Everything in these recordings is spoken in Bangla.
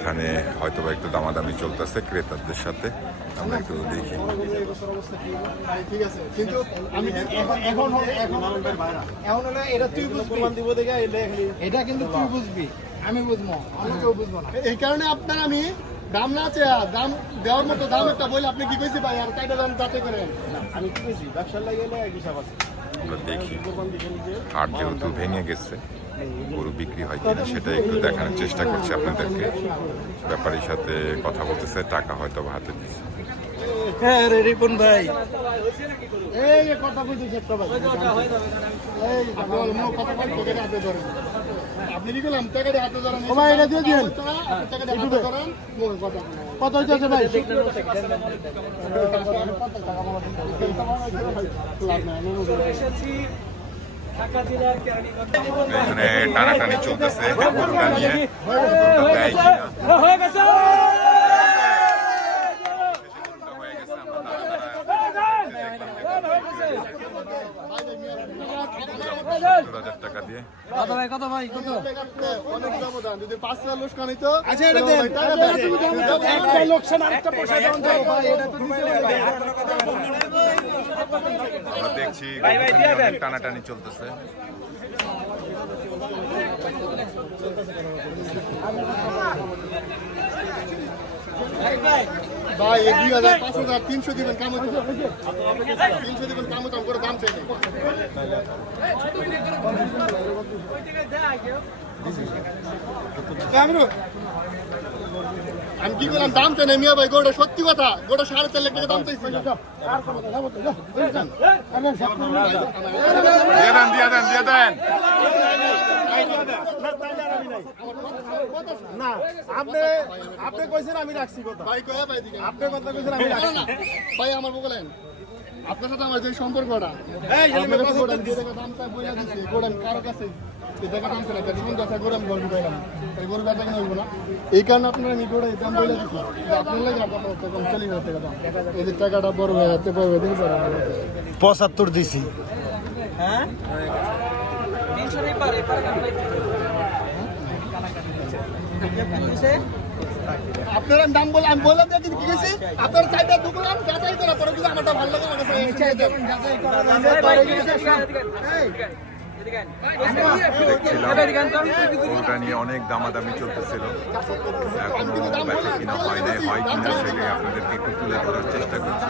এখানে হয়তো একটু দামাদামি চলতেছে ক্রেতাদের সাথে। আমরা একটু দেখি। আমি এটা কিন্তু তুই বুঝবি। আমি বুঝব অন্য কেউ বুঝব না। এই কারণে আপনার আমি দাম না আছে দাম দেওয়ার মতো দাম একটা বলে আপনি কি কইছি ভাই আর কাইটা দাম যাতে করেন? আমি কি কইছি ব্যবসার লাগে এলে এক হিসাব আছে? আমরা দেখি। হাট যেহেতু ভেঙে গেছে। গরু বিক্রি হয় কিনা সেটা একটু দেখানোর চেষ্টা করছি আপনাদেরকে। ব্যাপারীর সাথে কথা বলতেছে টাকা হয়তো হাতে দিচ্ছে হ্যাঁ রে রিপন ভাই। এই কথা কইতেছে একটা ভাই এই আপনি মো কথা বলেন টাকাটা হাতে ধরেন। আপনি কি করলাম টাকাটা হাতে ধরেন? ও ভাই, এটা দিয়ে দিয়েন। টাকাটা হাতে ধরেন মোর কথা কত হইতেছে ভাই। লাভ নাই, আমি বুঝলাম। এখানে টানাটানি চলতেছে গরুটা নিয়ে। গরুটা দেয় কিনা। হয়ে হয়ে কত ভাই কত ভাই কত অনেক ব্যবধান, যদি পাঁচ হাজার লোকসান হইতো, আচ্ছা এটা দেন। একটা লোকসান আরেকটা পয়সা তো ভাই এটা তো আমরা দেখছি অনেক টানাটানি চলতেছে। ভাই দুই হাজার পাঁচ হাজার তিনশো দিবেন কাম হতো তিনশো দিবেন কাম হতো করে দাম চাই আমি কি করলাম? দাম তো মিয়া ভাই গোটা সত্যি কথা গোটা সাড়ে চার লাখ টাকা দাম চাইছি। দিয়ে দেন দিয়ে দেন দিয়ে দেন। না আপনি আপনি কইছেন আমি রাখছি কথা। ভাই কয়া ভাই দিকে। আপনি কথা কইছেন আমি রাখছি। ভাই আমার বলেন। আপনার সাথে আমার যে সম্পর্কটা কাছে কারও এই কারণে আপনার আমি দাম আপনার লাগে আপনার এই যে টাকাটা বড় হয়ে যাচ্ছে বড় হয়ে পঁচাত্তর দিছি। তিনশো নেই পারে আপনার আমি দাম বলে আমি বললাম যে কি গেছি আপনার চাইটা ঢুকলাম যাচাই করা পরে যদি আমারটা ভালো লাগে আমার কাছে গরুটা নিয়ে অনেক দামাদামি চলতেছিল। এখনও বেচা কিনা হয় নাই হয় কিনা সেটাই আপনাদেরকে একটু তুলে ধরার চেষ্টা করছি।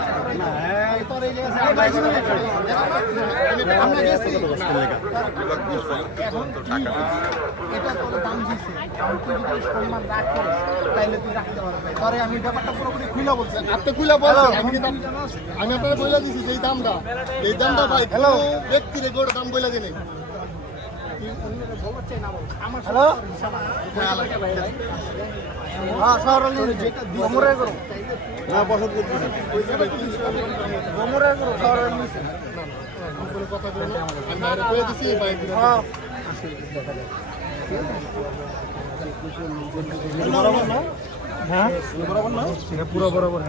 আমি আপনারা বলে দিছি যে এই দামটা। এই দামটা ভাই হ্যালো ব্যক্তির গোড় দাম বলে দিন হ্যাঁ হ্যাঁ বরাবর হ্যাঁ। বরাবর না এটা পুরো বরাবর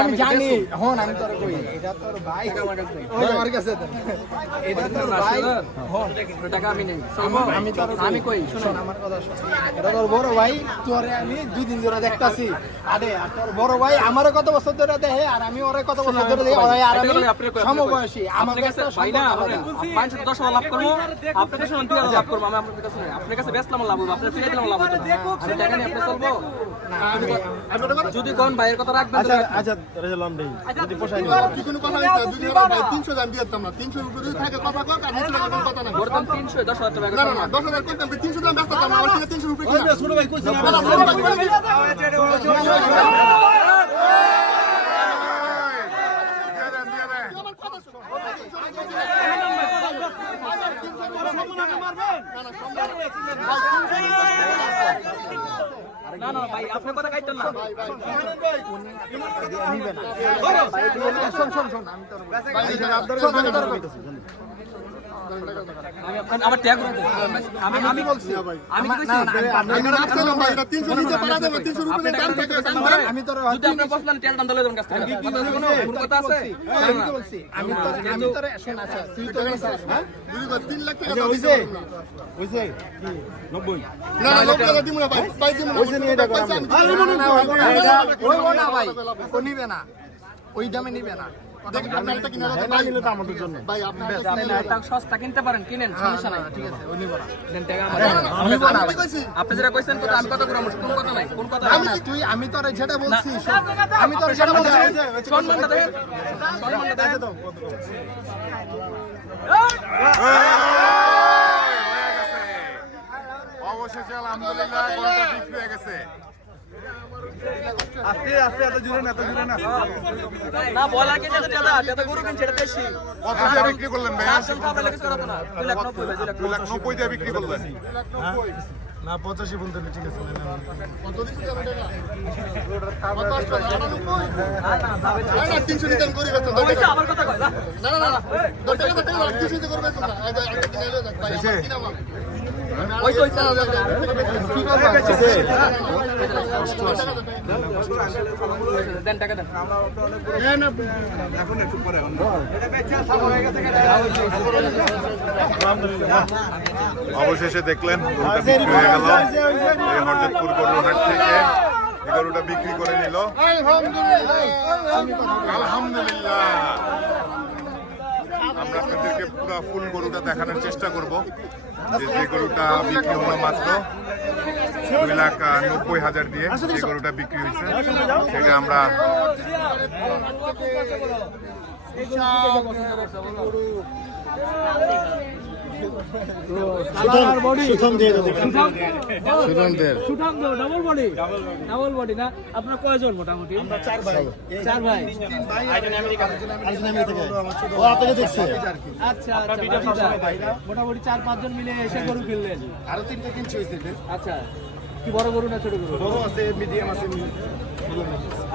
আমি জানি। হন আমি তোর কই। এটা তোর ভাই আমার কাছে নেই। ওই আমার কাছে দেন। এটা তোর ভাই। হন টাকা আমি নেই। আমি- আমি তোর আমি কই শোন আমার কথা শোন। এটা তোর বড় ভাই তোরে আমি দুই দিন ধরে দেখতাছি। আরে আর তোর বড় ভাই আমারে কত বছর ধরে দেখে আর আমি ওরে কত বছর ধরে দেখি ওরে আর আমি সমবয়সী। আমার কাছে ভাই না লাভ করব। আপনার কাছে দুই হাজার লাভ করব আমি আপনার কাছে আপনার কাছে বেচলাম লাভ হব? আপনার ফিরে দিলাম লাভ হতো আমি টাকা নিয়ে আপনি চলবো যদি কোন ভাইয়ের কথা রাখবেন আচ্ছা আচ্ছা রেজাল্ট দেই। যদি পোষায় না কি কোনো কথা হইছে যদি আমার ভাই তিনশো দাম দিয়ে দিতাম না। তিনশো উপরে যদি থাকে কথা কর আর নিচে কোনো কথা না ওর দাম তিনশো হাজার টাকা না না না দশ হাজার করতাম তিনশো দাম ব্যস্ত দাম আমার কিনা তিনশো উপরে কিনা। ছোট ভাই কইছেন দিয়ে দেন দিয়ে দেন আমার কথা শোনো না না ভাই আপনার কথা কাইতেন না শোন শোন শোন আমি তোর ভাই, শোন, আমি তোর কইতেছি। আমি আপনার আবার ট্যাগ আমি আমি বলছি আমি কি না, না, আমি- ভাই দাম দাম তোর যদি আপনি বসলেন ট্যাগ দাম দিলে কাছ থেকে কোনো কথা আছে আমি কি আমি তোর শোন আচ্ছা তুই তো হ্যাঁ দুই লাখ টাকা আচ্ছা, হইছে? না। হইছে কি নব্বই না না লোক টাকা দিব না ভাই ভাই দিব না হইছে নিয়ে এটা করাম আমি না, না, না। না, ওই না, না ভাই ও নিবে না ওই দামে নিবে না হ্যাঁ, ভাই। সস্তা কিনতে পারেন কিনেন সমস্যা নাই। ঠিক আছে ও নিবে না দেন টাকা আমার। আমি নিব না আমি ভাই। কইছি আপনি যেটা কইছেন কথা আমি কথা বললাম কোন কথা নাই কোন কথা আমি তুই আমি তোর যেটা বলছি আমি তোর যেটা বলছি। সম্মানটা দেখেন সম্মানটা দেখেন অবশেষে আলহামদুলিল্লাহ গরুটা বিক্রি হয়ে গেছে। আস্তে আস্তে এত জুড়ে না এত জুড়ে না। না বলা কি যেটা দাদা যেটা গরু কিনছে এটা বেশি কত দিয়ে বিক্রি করলেন আসল খাবার লাগে করাবো না। লাখ লাখ না পঁচাশি বলতে ঠিক আছে না না তিনশো নিতে আমি করি বেতন ওইটা আবার কথা কয় না না না না না দশ টাকা দশ টাকা তিনশো নিতে করবে বেতন না এই যে একটা দেন অবশেষে দেখলেন গরুটা বিক্রি হয়ে গেল। এই হরজতপুর গরুর হাট থেকে এই গরুটা বিক্রি করে নিল। আলহামদুলিল্লাহ। আমরা আপনাদেরকে পুরো ফুল গরুটা দেখানোর চেষ্টা করব। যে গরুটা বিক্রি হলো মাত্র দুই লাখ নব্বই হাজার দিয়ে যে গরুটা বিক্রি হয়েছে। সেটা আমরা দিয়ে দেবো সুঠাম তো ডাবল বডি না আপনার কয়জন মোটামুটি চার ভাই। চার ভাই আরেকজন আমেরিকা থেকে ও আপনাকে দেখছে আচ্ছা। মোটামুটি চার পাঁচজন মিলে এসে গরু কিনলেন আরও তিনটা কিনছে আচ্ছা কি বড় গরু না ছোট গরু? বড় আছে মিডিয়াম আছে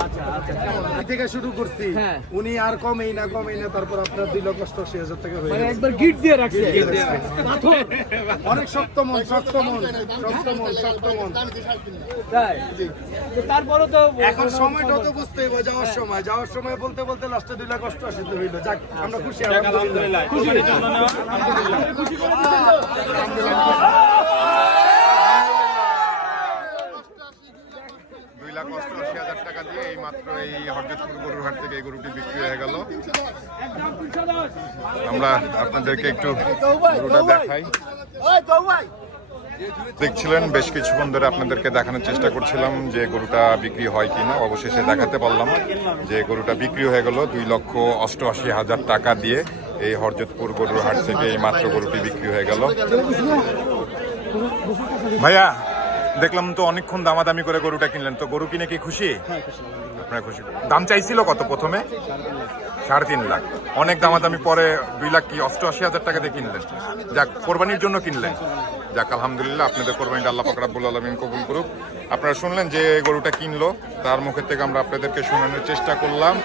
আচ্ছা আচ্ছা। থেকে শুরু করছি। হ্যাঁ। উনি আর কমেই না কমেই না তারপর আপনার দুই লক্ষ অষ্টআশি হাজার টাকা হয়ে মানে একবার গিট দিয়ে রাখছে। অনেক শক্ত মন শক্ত মন শক্ত মন শক্ত মন। তাই? তো এখন সময়টা তো বুঝতে হবে যাওয়ার সময়। যাওয়ার সময় বলতে বলতে লাস্টে দুই লাখ অষ্টআশি হইল। যাক আমরা খুশি আলহামদুলিল্লাহ। খুশি? দুই লাখ অষ্টআশি টাকা দিয়ে এই মাত্র এই হরজতপুর গরুর হাট থেকে এই গরুটি বিক্রি হয়ে গেল। আমরা আপনাদেরকে একটু গরুটা দেখাই। দেখছিলেন, বেশ কিছুক্ষণ ধরে আপনাদেরকে দেখানোর চেষ্টা করছিলাম যে গরুটা বিক্রি হয় কিনা। অবশেষে দেখাতে পারলাম যে গরুটা বিক্রি হয়ে গেল দুই লক্ষ অষ্টআশি হাজার টাকা দিয়ে এই হরজতপুর গরুর হাট থেকে এই মাত্র গরুটি বিক্রি হয়ে গেল। ভাইয়া দেখলাম তো অনেকক্ষণ দামাদামি করে গরুটা কিনলেন। তো গরু কিনে কি খুশি? আপনার খুশি? দাম চাইছিল কত প্রথমে? সাড়ে তিন লাখ। অনেক দামাদামি পরে দুই লাখ কি অষ্টআশি হাজার টাকা দিয়ে কিনলেন? যাক কোরবানির জন্য কিনলেন। যাক আলহামদুলিল্লাহ আপনাদের কোরবানিটা আল্লাহ ফকরাবুল আলমিন কবুল করুক। আপনারা শুনলেন যে গরুটা কিনলো তার মুখের থেকে আমরা আপনাদেরকে শোনানোর চেষ্টা করলাম।